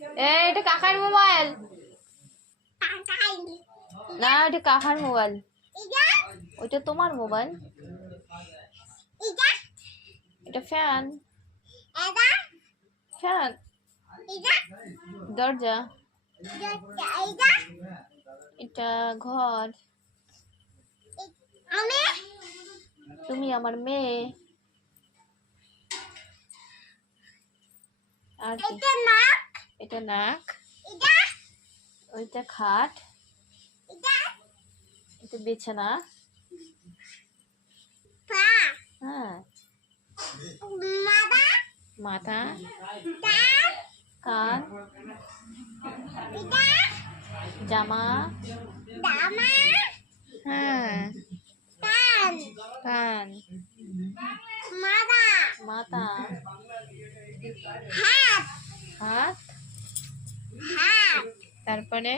এটা কাকার মোবাইল না, এটা কাকার মোবাইল, ওইটা তোমার মোবাইল। এটা ফ্যান, ফ্যান, দরজা, এটা ঘর, তুমি আমার মেয়ে। আর কি? এটা নাক, ওইটা খাট, এটা বিছানা, হ্যাঁ, মাথা, কান, জামা, হ্যাঁ, কান, মাথা, হাত, তারপরে